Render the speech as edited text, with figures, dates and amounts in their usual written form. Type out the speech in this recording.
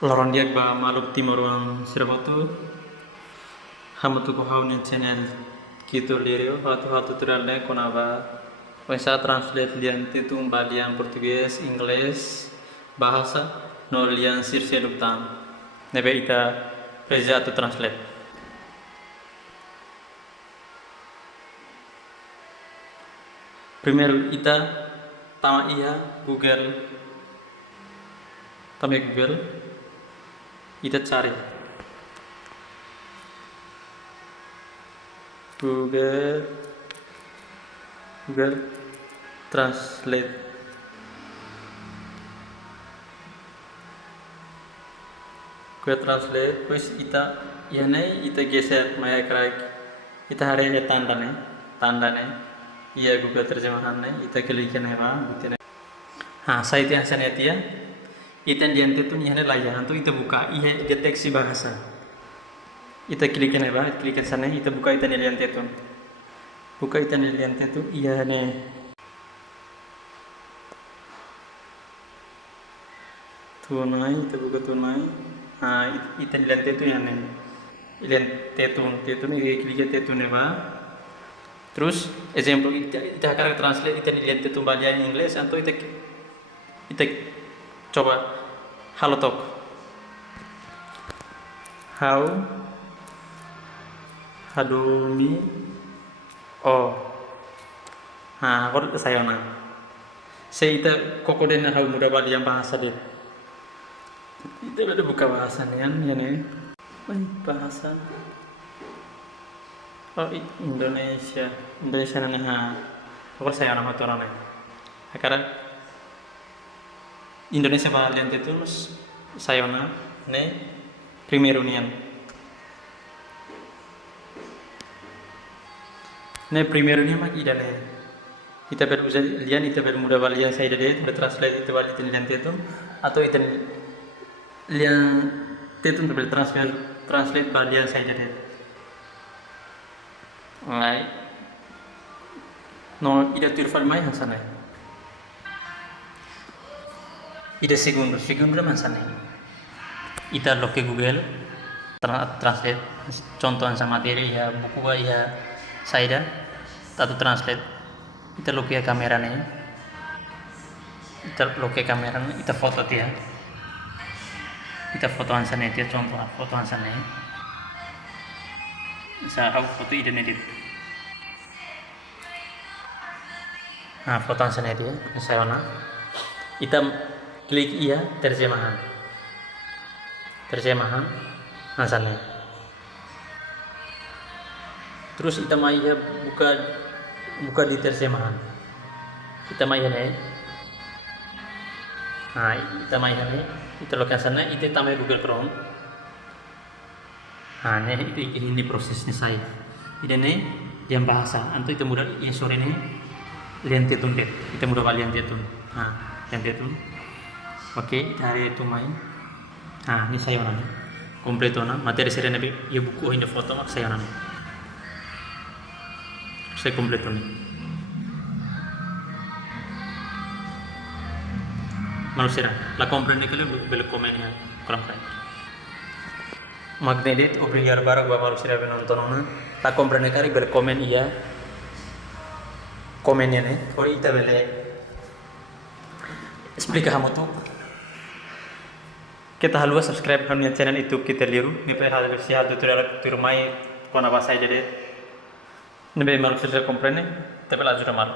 Laron diag ba maluk timuruang sirabatu hamatu ko haune channel kito lirio hatu turalle konaba Pesa translate lian titung balian Portugis, Inggris, bahasa no lian sirse luptan. Nebe ita preza tu translate. Primeiro ita tama iya Google. Tama Google. Ita cari. Google Translate. Google Translate, pues ita ita geser maya kerak. Ita hari ini tanda nih. Iya Google terjemahan nih. Ita klikkan bukti nih. Saya itu yang sana ya. Ita diante tuh nyane layanan tuh ita buka iya deteksi bahasa. Ita klikkan klikkan sana ita buka ita diante tuh. Buka ita diante tuh iya nih. Tunai, ita buka tunai. Ita diante tuh yang nih. Diante tuh nih klikkan tuh nih Terus example ita akan translate ita diante tuh bahasa Inggris atau ita coba halo tok. How hadumi kok saya na. Saya ita kokoden hal muda bali yang bahasa deh. Ita ada buka bahasa nih nih. Bahasa. Indonesia nih Kok saya nama tu orang nih. Karena Indonesia balian itu sayona ne primeiro nian. Ne primeiro nian mak ida ne. Ita berusaha lian ita bermuda balian saya deh bertranslate itu balian lian itu atau ita lian itu untuk translate balian saya deh. No ida turfal mai hasanai. Ida segundo man sana. Ita loke Google translate contohan sama materi ya buku ya saya atau translate. Ita loke kamera nih. Ita foto dia. Ita fotoan sana dia contoh fotoan sana. Saya foto ida edit. Fotoan sana dia saya ita klik iya terjemahan sana. Terus ita mai ya buka di terjemahan. Ita mai nih. Ita mai nih. Ita lokasi sana ita tambah Google Chrome. Ini prosesnya saya. Ida nih yang bahasa. Antu ita mudah yang sore nih lian tetun deh. Ita mudah lian tetun. Lian tetun. Oke, dari itu main. Ini saya orang kompleto materi seri nabi ya buku ini foto mak saya orang. Saya kompleto nih. Manusia, la comprende que le komen ya kurang kaya. Magnetit obrigar baru gua manusia penonton la comprende kali komen iya. Komennya nih, kalau kita boleh explica kamu tuh. Kita halus subscribe kami channel YouTube kita liru. Ni hal sihat tutur mai kona bahasa jadi. Ni malu sudah comprende, tapi laju malu.